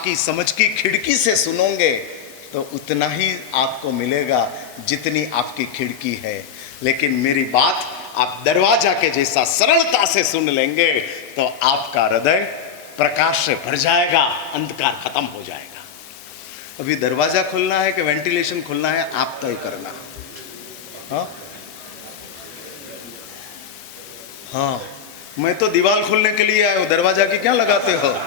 आपकी समझ की खिड़की से सुनोगे तो उतना ही आपको मिलेगा जितनी आपकी खिड़की है। लेकिन मेरी बात आप दरवाजा के जैसा सरलता से सुन लेंगे तो आपका हृदय प्रकाश से भर जाएगा, अंधकार खत्म हो जाएगा। अभी दरवाजा खोलना है कि वेंटिलेशन खोलना है, आप तय करना। हाँ हाँ, मैं तो दीवार खोलने के लिए आया हूं, दरवाजा की क्या लगाते हो?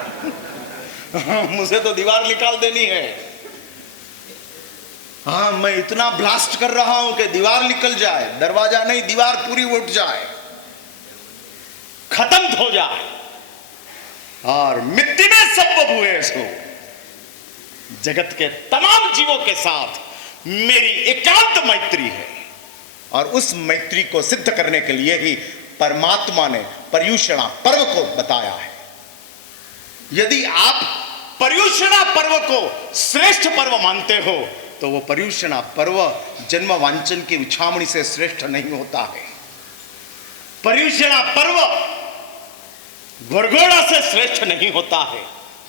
मुझे तो दीवार निकाल देनी है। हाँ, मैं इतना ब्लास्ट कर रहा हूं कि दीवार निकल जाए, दरवाजा नहीं, दीवार पूरी उठ जाए, खत्म हो जाए। और मिट्टी में सब हुए सो। जगत के तमाम जीवों के साथ मेरी एकांत मैत्री है, और उस मैत्री को सिद्ध करने के लिए ही परमात्मा ने पर्युषणा पर्व को बताया है। यदि आप पर्युषणा पर्व को श्रेष्ठ पर्व मानते हो तो वो पर्युषणा पर्व जन्म वांछन की उछामणी से श्रेष्ठ नहीं होता है। पर्युषणा पर्व घोड़घोड़ा से श्रेष्ठ नहीं होता है।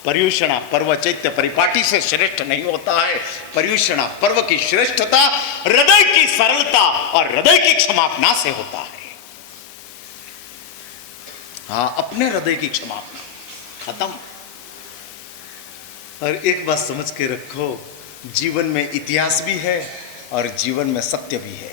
पर्युषणा पर्व चैत्य परिपाटी से श्रेष्ठ नहीं होता है। पर्युषणा पर्व की श्रेष्ठता हृदय की सरलता और हृदय की क्षमापना से होता है। हाँ, अपने हृदय की क्षमापना, खत्म। और एक बात समझ के रखो, जीवन में इतिहास भी है और जीवन में सत्य भी है।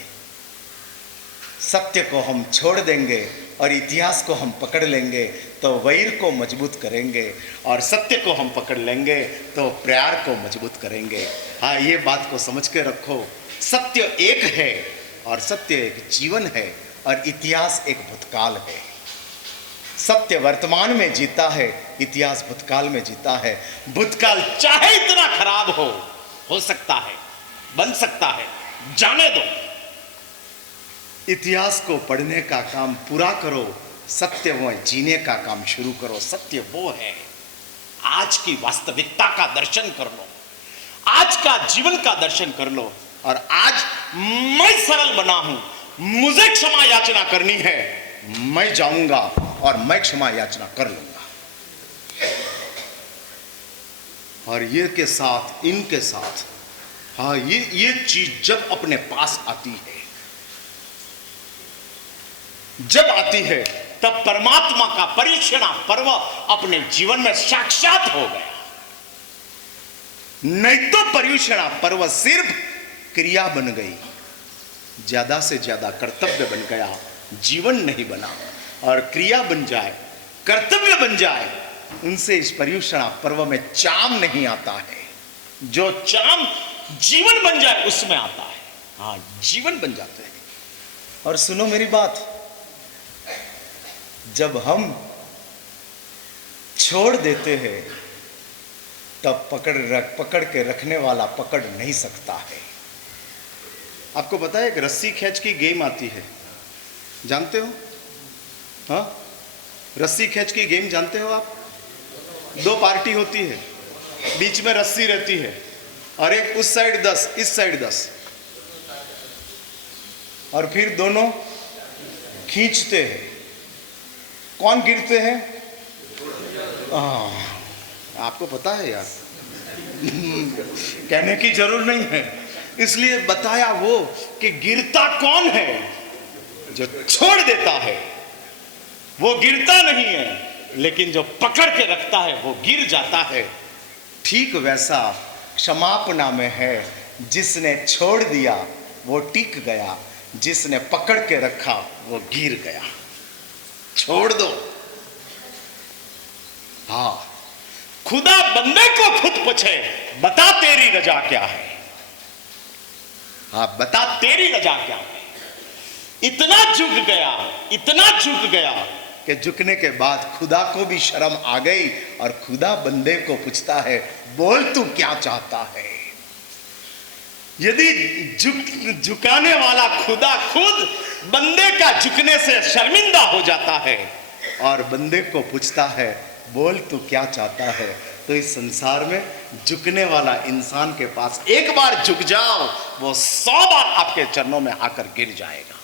सत्य को हम छोड़ देंगे और इतिहास को हम पकड़ लेंगे तो वैर को मजबूत करेंगे, और सत्य को हम पकड़ लेंगे तो प्यार को मजबूत करेंगे। हाँ, ये बात को समझ के रखो, सत्य एक है और सत्य एक जीवन है, और इतिहास एक भूतकाल है। सत्य वर्तमान में जीता है, इतिहास भूतकाल में जीता है। भूतकाल चाहे इतना खराब हो सकता है, बन सकता है, जाने दो। इतिहास को पढ़ने का काम पूरा करो, सत्य में जीने का काम शुरू करो। सत्य वो है, आज की वास्तविकता का दर्शन कर लो, आज का जीवन का दर्शन कर लो। और आज मैं सरल बना हूं, मुझे क्षमा याचना करनी है, मैं जाऊंगा और मैं क्षमा याचना कर लूंगा। और ये के साथ, इनके साथ, हाँ, ये चीज जब अपने पास आती है, जब आती है, तब परमात्मा का पर्युषणा पर्व अपने जीवन में साक्षात हो गया। नहीं तो पर्युषणा पर्व सिर्फ क्रिया बन गई, ज्यादा से ज्यादा कर्तव्य बन गया, जीवन नहीं बना। और क्रिया बन जाए, कर्तव्य बन जाए, उनसे इस पर्युषणा पर्व में चाम नहीं आता है। जो चाम जीवन बन जाए उसमें आता है। हाँ, जीवन बन जाते हैं। और सुनो मेरी बात, जब हम छोड़ देते हैं तब पकड़ के रखने वाला पकड़ नहीं सकता है। आपको पता है, एक रस्सी खींच की गेम आती है, जानते हो? हाँ, रस्सी खींच की गेम जानते हो आप? दो पार्टी होती है, बीच में रस्सी रहती है, और एक उस साइड 10, इस साइड 10, और फिर दोनों खींचते हैं। कौन गिरते हैं? आपको पता है यार, कहने की जरूर नहीं है, इसलिए बताया वो कि गिरता कौन है? जो छोड़ देता है वो गिरता नहीं है, लेकिन जो पकड़ के रखता है वो गिर जाता है। ठीक वैसा क्षमापना में है, जिसने छोड़ दिया वो टिक गया, जिसने पकड़ के रखा वो गिर गया। छोड़ दो। हाँ, खुदा बंदे को खुद पूछे, बता तेरी रजा क्या है? हाँ, बता तेरी रजा क्या है? इतना झुक गया, इतना झुक गया कि झुकने के बाद खुदा को भी शर्म आ गई, और खुदा बंदे को पूछता है, बोल तू क्या चाहता है? यदि झुकाने वाला खुदा खुद बंदे का झुकने से शर्मिंदा हो जाता है और बंदे को पूछता है, बोल तू क्या चाहता है, तो इस संसार में झुकने वाला इंसान के पास एक बार झुक जाओ, वो 100 बार आपके चरणों में आकर गिर जाएगा।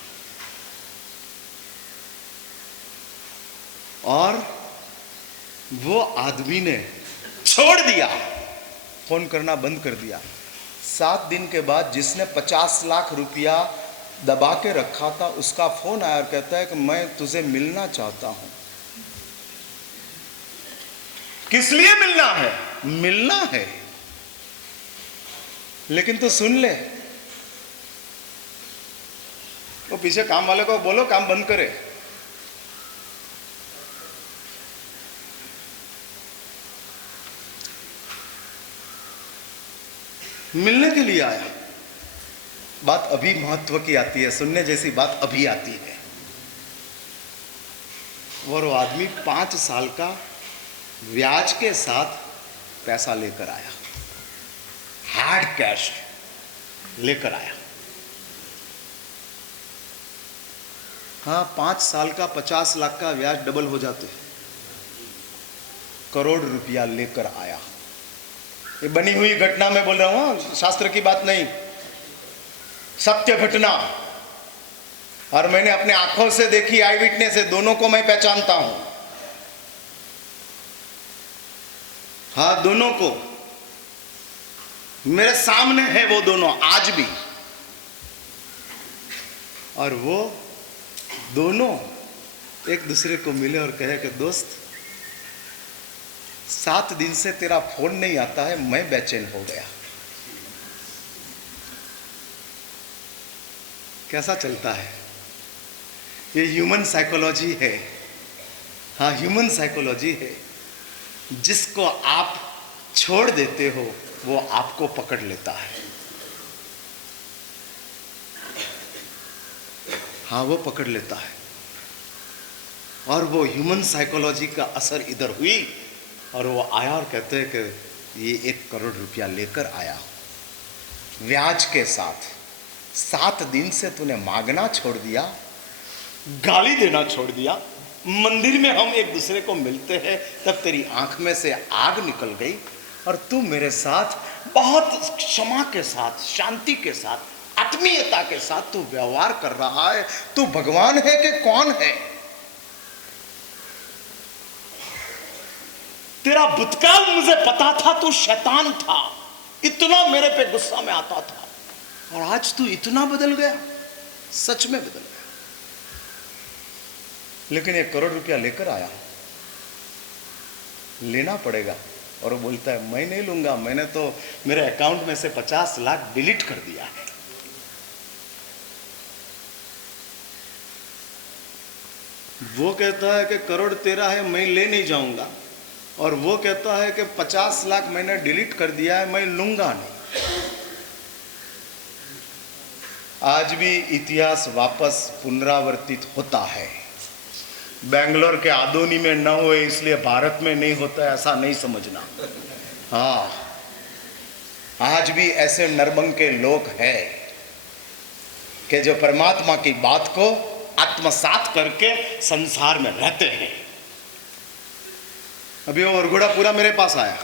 और वो आदमी ने छोड़ दिया, फ़ोन करना बंद कर दिया। 7 दिन के बाद जिसने 50 लाख रुपया दबा के रखा था उसका फ़ोन आया और कहता है कि मैं तुझे मिलना चाहता हूँ। किस लिए मिलना है? मिलना है, लेकिन तू सुन ले, वो पीछे काम वाले को बोलो काम बंद करे। मिलने के लिए आया। बात अभी महत्व की आती है, सुनने जैसी बात अभी आती है। और वो आदमी 5 साल का ब्याज के साथ पैसा लेकर आया, हार्ड कैश लेकर आया। हाँ, 5 साल का 50 लाख का ब्याज डबल हो जाते, करोड़ रुपया लेकर आया। ये बनी हुई घटना में बोल रहा हूं, शास्त्र की बात नहीं, सत्य घटना। और मैंने अपने आंखों से देखी, आई विटनेस है, दोनों को मैं पहचानता हूं। हाँ, दोनों को मेरे सामने है वो दोनों आज भी। और वो दोनों एक दूसरे को मिले और कहे कि दोस्त 7 दिन से तेरा फोन नहीं आता है, मैं बेचैन हो गया। कैसा चलता है ये? ह्यूमन साइकोलॉजी है। हाँ, ह्यूमन साइकोलॉजी है। जिसको आप छोड़ देते हो वो आपको पकड़ लेता है। हाँ, वो पकड़ लेता है। और वो ह्यूमन साइकोलॉजी का असर इधर हुई और वो आया और कहते हैं कि ये 1 करोड़ रुपया लेकर आया ब्याज के साथ। 7 दिन से तूने मांगना छोड़ दिया, गाली देना छोड़ दिया। मंदिर में हम एक दूसरे को मिलते हैं तब तेरी आंख में से आग निकल गई और तू मेरे साथ बहुत क्षमा के साथ, शांति के साथ, आत्मीयता के साथ तू व्यवहार कर रहा है। तू भगवान है कि कौन है? तेरा भूतकाल मुझे पता था, तू शैतान था, इतना मेरे पे गुस्सा में आता था, और आज तू इतना बदल गया, सच में बदल गया। लेकिन 1 करोड़ रुपया लेकर आया, लेना पड़ेगा। और वो बोलता है मैं नहीं लूंगा, मैंने तो मेरे अकाउंट में से 50 लाख डिलीट कर दिया है। वो कहता है कि करोड़ तेरा है, मैं ले नहीं जाऊंगा। और वो कहता है कि 50 लाख मैंने डिलीट कर दिया है, मैं लूंगा नहीं। आज भी इतिहास वापस पुनरावर्तित होता है। बेंगलोर के आदोनी में न हुए इसलिए भारत में नहीं होता, ऐसा नहीं समझना। हाँ, आज भी ऐसे नरबंग के लोग हैं कि जो परमात्मा की बात को आत्मसात करके संसार में रहते हैं। अभी वो वरघोड़ा पूरा मेरे पास आया।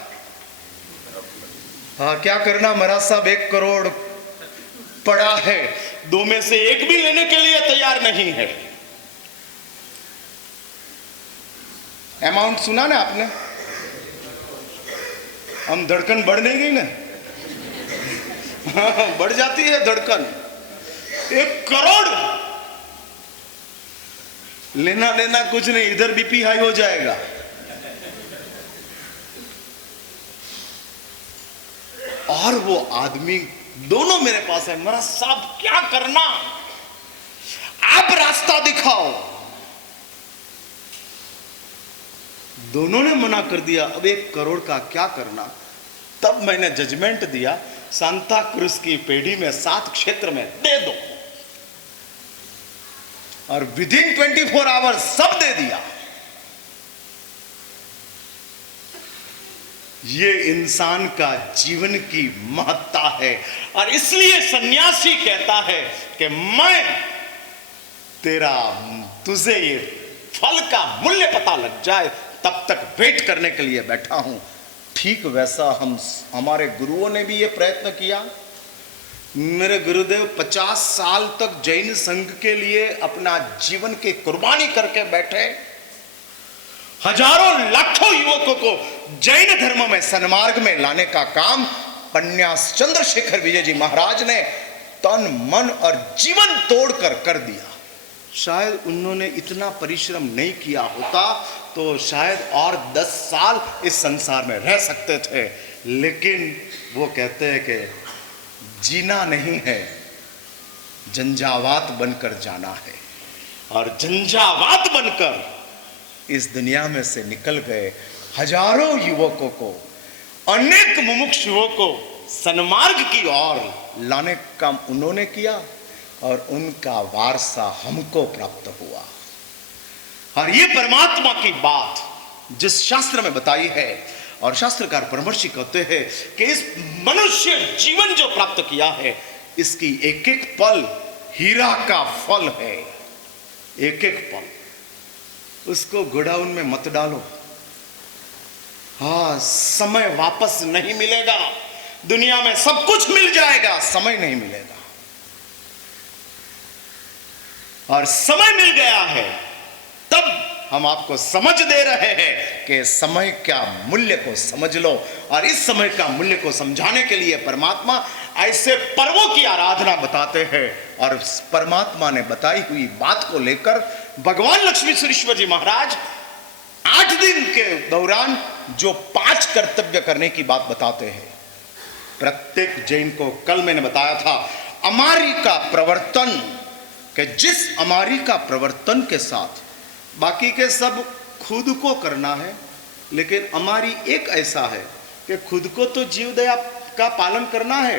हाँ, क्या करना महाराज साहब, 1 करोड़ पड़ा है, 2 में से 1 भी लेने के लिए तैयार नहीं है। अमाउंट सुना ना आपने? हम धड़कन बढ़ नहीं गई ना? हाँ, बढ़ जाती है धड़कन। 1 करोड़ लेना देना कुछ नहीं, इधर बीपी हाई हो जाएगा। और वो आदमी, दोनों मेरे पास है, महाराज साहब क्या करना, आप रास्ता दिखाओ। दोनों ने मना कर दिया, अब 1 करोड़ का क्या करना। तब मैंने जजमेंट दिया, सांता क्रूज की पेढ़ी में 7 क्षेत्र में दे दो। और विदिन 24 आवर्स सब दे दिया। ये इंसान का जीवन की महत्ता है। और इसलिए सन्यासी कहता है कि मैं तुझे ये फल का मूल्य पता लग जाए तब तक वेट करने के लिए बैठा हूं। ठीक वैसा हमारे गुरुओं ने भी ये प्रयत्न किया। मेरे गुरुदेव 50 साल तक जैन संघ के लिए अपना जीवन की कुर्बानी करके बैठे हजारों लाखों युवकों को जैन धर्म में सन्मार्ग में लाने का काम पन्यास चंद्रशेखर विजय जी महाराज ने तन मन और जीवन तोड़कर कर दिया। शायद उन्होंने इतना परिश्रम नहीं किया होता तो शायद और 10 साल इस संसार में रह सकते थे, लेकिन वो कहते हैं कि जीना नहीं है, झंझावात बनकर जाना है। और झंझावात बनकर इस दुनिया में से निकल गए हजारों युवकों को, अनेक मुमुक्षुओं को सन्मार्ग की ओर लाने का उन्होंने किया और उनका वारसा हमको प्राप्त हुआ। और ये परमात्मा की बात जिस शास्त्र में बताई है, और शास्त्रकार परमर्षि कहते हैं कि इस मनुष्य जीवन जो प्राप्त किया है, इसकी एक एक पल हीरा का फल है। एक एक पल उसको गोडाउन में मत डालो। हाँ, समय वापस नहीं मिलेगा। दुनिया में सब कुछ मिल जाएगा, समय नहीं मिलेगा। और समय मिल गया है, तब हम आपको समझ दे रहे हैं कि समय क्या मूल्य को समझ लो। और इस समय का मूल्य को समझाने के लिए परमात्मा ऐसे पर्वों की आराधना बताते हैं। और परमात्मा ने बताई हुई बात को लेकर भगवान लक्ष्मी सुरेश्वर जी महाराज 8 दिन के दौरान जो 5 कर्तव्य करने की बात बताते हैं। प्रत्येक जैन को कल मैंने बताया था अमारी का प्रवर्तन, कि जिस अमारी का प्रवर्तन के साथ बाकी के सब खुद को करना है, लेकिन अमारी एक ऐसा है कि खुद को तो जीव दया का पालन करना है,